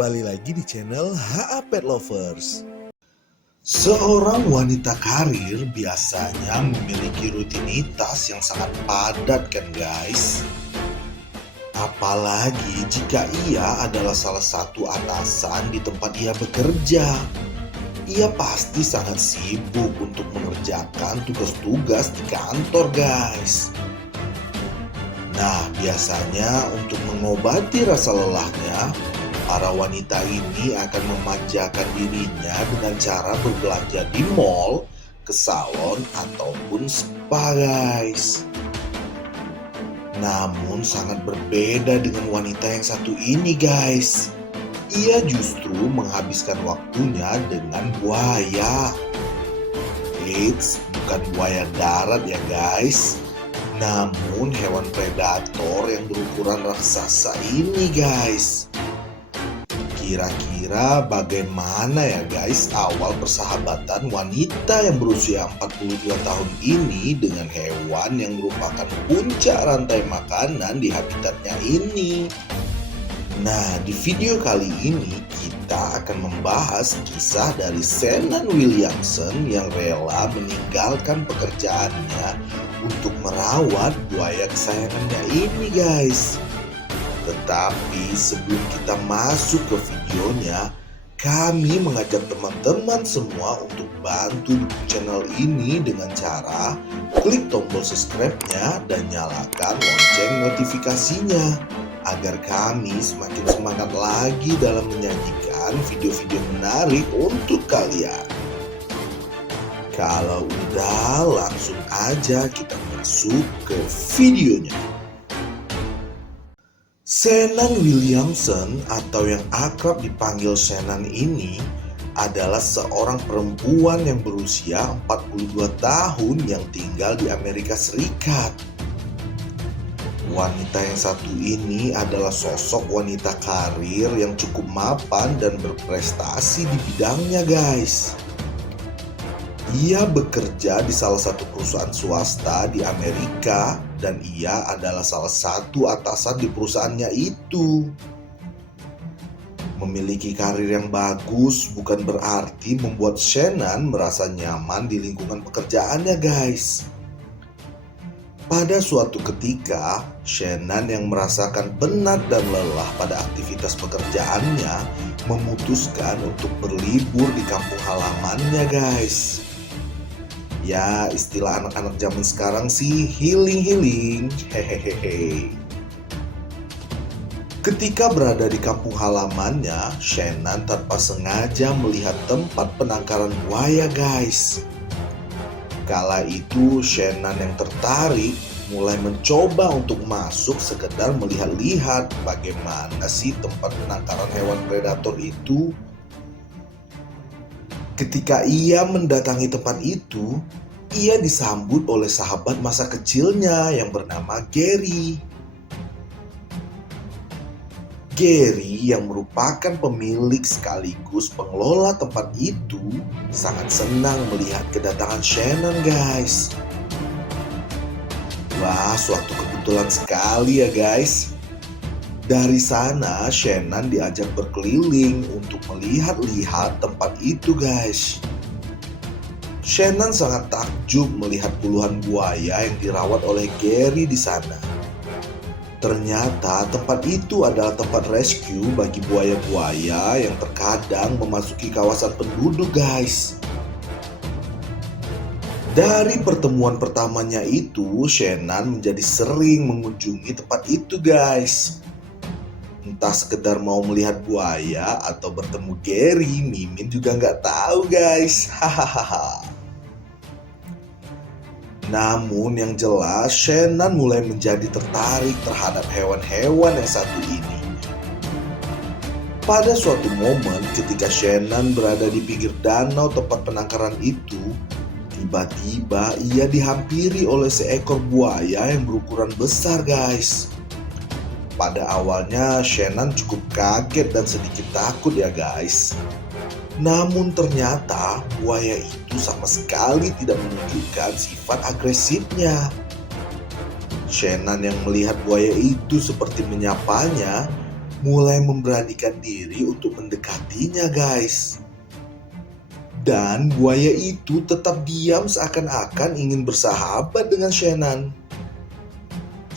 kembali lagi di channel HA Pet Lovers. Seorang wanita karir biasanya memiliki rutinitas yang sangat padat kan guys. Apalagi jika ia adalah salah satu atasan di tempat ia bekerja. Ia pasti sangat sibuk untuk mengerjakan tugas-tugas di kantor guys. Nah, biasanya untuk mengobati rasa lelahnya, para wanita ini akan memanjakan dirinya dengan cara berbelanja di mall, ke salon, ataupun spa guys. Namun sangat berbeda dengan wanita yang satu ini guys. Ia justru menghabiskan waktunya dengan buaya. Eits, bukan buaya darat ya guys. Namun hewan predator yang berukuran raksasa ini guys. Kira-kira bagaimana ya guys awal persahabatan wanita yang berusia 42 tahun ini dengan hewan yang merupakan puncak rantai makanan di habitatnya ini? Nah, di video kali ini kita akan membahas kisah dari Shannon Williamson yang rela meninggalkan pekerjaannya untuk merawat buaya kesayangannya ini guys. Tetapi sebelum kita masuk ke videonya, kami mengajak teman-teman semua untuk bantu dukung channel ini dengan cara klik tombol subscribe-nya dan nyalakan lonceng notifikasinya agar kami semakin semangat lagi dalam menyajikan video-video menarik untuk kalian. Kalau udah, langsung aja kita masuk ke videonya. Shannon Williamson atau yang akrab dipanggil Shannon ini adalah seorang perempuan yang berusia 42 tahun yang tinggal di Amerika Serikat. Wanita yang satu ini adalah sosok wanita karir yang cukup mapan dan berprestasi di bidangnya guys. Ia bekerja di salah satu perusahaan swasta di Amerika dan ia adalah salah satu atasan di perusahaannya itu. Memiliki karir yang bagus bukan berarti membuat Shannon merasa nyaman di lingkungan pekerjaannya guys. Pada suatu ketika, Shannon yang merasakan penat dan lelah pada aktivitas pekerjaannya memutuskan untuk berlibur di kampung halamannya guys. Ya, istilah anak-anak zaman sekarang sih healing, hehehe. Ketika berada di kampung halamannya, Shannon tanpa sengaja melihat tempat penangkaran buaya guys. Kala itu Shannon yang tertarik mulai mencoba untuk masuk sekedar melihat-lihat bagaimana sih tempat penangkaran hewan predator itu. Ketika ia mendatangi tempat itu, ia disambut oleh sahabat masa kecilnya yang bernama Gary. Gary yang merupakan pemilik sekaligus pengelola tempat itu sangat senang melihat kedatangan Shannon guys. Wah, suatu kebetulan sekali ya guys. Dari sana Shannon diajak berkeliling untuk melihat-lihat tempat itu guys. Shannon sangat takjub melihat puluhan buaya yang dirawat oleh Gary di sana. Ternyata tempat itu adalah tempat rescue bagi buaya-buaya yang terkadang memasuki kawasan penduduk guys. Dari pertemuan pertamanya itu, Shannon menjadi sering mengunjungi tempat itu guys. Entah sekedar mau melihat buaya atau bertemu Gary, Mimin juga nggak tahu guys. Hahaha. Namun yang jelas Shannon mulai menjadi tertarik terhadap hewan-hewan yang satu ini. Pada suatu momen ketika Shannon berada di pinggir danau tempat penangkaran itu, tiba-tiba ia dihampiri oleh seekor buaya yang berukuran besar guys. Pada awalnya Shannon cukup kaget dan sedikit takut ya guys. Namun ternyata buaya itu sama sekali tidak menunjukkan sifat agresifnya. Shannon yang melihat buaya itu seperti menyapanya, mulai memberanikan diri untuk mendekatinya guys. Dan buaya itu tetap diam seakan-akan ingin bersahabat dengan Shannon.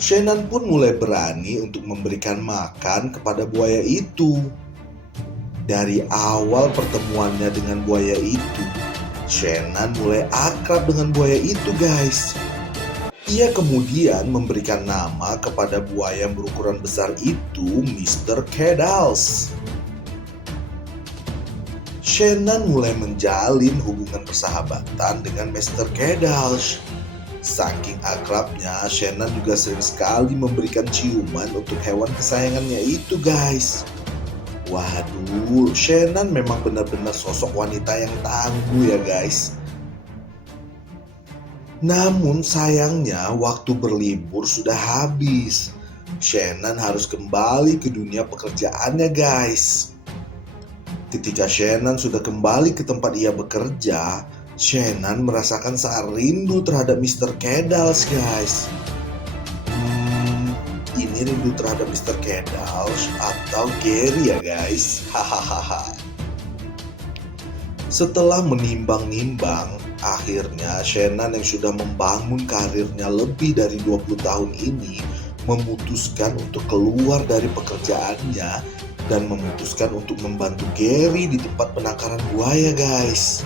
Shannon pun mulai berani untuk memberikan makan kepada buaya itu. Dari awal pertemuannya dengan buaya itu, Shannon mulai akrab dengan buaya itu guys. Ia kemudian memberikan nama kepada buaya berukuran besar itu Mr. Keddles. Shannon mulai menjalin hubungan persahabatan dengan Mr. Keddles. Saking akrabnya, Shannon juga sering sekali memberikan ciuman untuk hewan kesayangannya itu guys. Waduh, Shannon memang benar-benar sosok wanita yang tangguh ya guys. Namun sayangnya waktu berlibur sudah habis. Shannon harus kembali ke dunia pekerjaannya guys. Ketika Shannon sudah kembali ke tempat ia bekerja, Shannon merasakan sangat rindu terhadap Mr. Keddles guys. Ini rindu terhadap Mr. Keddles atau Gary ya guys. Hahaha. Setelah menimbang-nimbang, akhirnya Shannon yang sudah membangun karirnya lebih dari 20 tahun ini memutuskan untuk keluar dari pekerjaannya dan memutuskan untuk membantu Gary di tempat penangkaran buaya guys.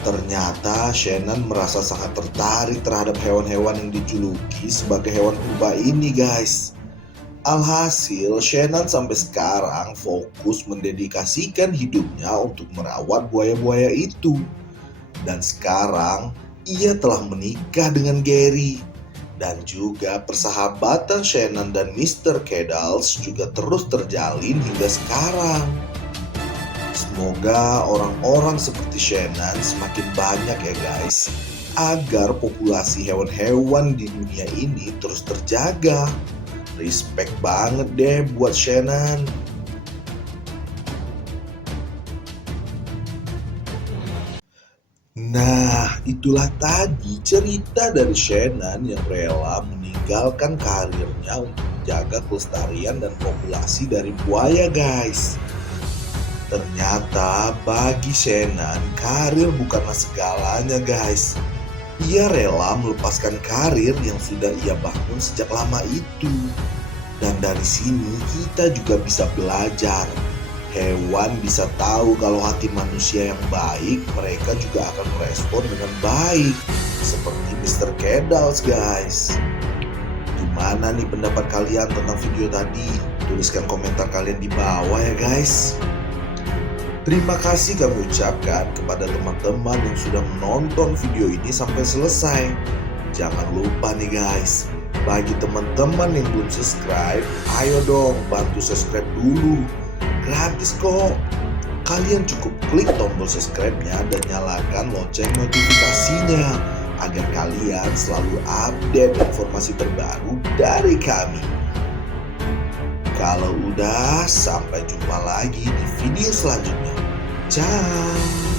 Ternyata Shannon merasa sangat tertarik terhadap hewan-hewan yang dijuluki sebagai hewan purba ini guys. Alhasil Shannon sampai sekarang fokus mendedikasikan hidupnya untuk merawat buaya-buaya itu. Dan sekarang ia telah menikah dengan Gary. Dan juga persahabatan Shannon dan Mr. Keddles juga terus terjalin hingga sekarang. Semoga orang-orang seperti Shannon semakin banyak ya guys, agar populasi hewan-hewan di dunia ini terus terjaga. Respect banget deh buat Shannon. Nah, itulah tadi cerita dari Shannon yang rela meninggalkan karirnya untuk menjaga kelestarian dan populasi dari buaya guys. Ternyata bagi Shannon, karir bukanlah segalanya guys. Ia rela melepaskan karir yang sudah ia bangun sejak lama itu. Dan dari sini kita juga bisa belajar. Hewan bisa tahu kalau hati manusia yang baik, mereka juga akan merespon dengan baik. Seperti Mr. Keddles guys. Gimana nih pendapat kalian tentang video tadi? Tuliskan komentar kalian di bawah ya guys. Terima kasih kami ucapkan kepada teman-teman yang sudah menonton video ini sampai selesai. Jangan lupa nih guys, bagi teman-teman yang belum subscribe, ayo dong bantu subscribe dulu. Gratis kok. Kalian cukup klik tombol subscribe-nya dan nyalakan lonceng notifikasinya agar kalian selalu update informasi terbaru dari kami. Kalau udah, sampai jumpa lagi di video selanjutnya. Ciao.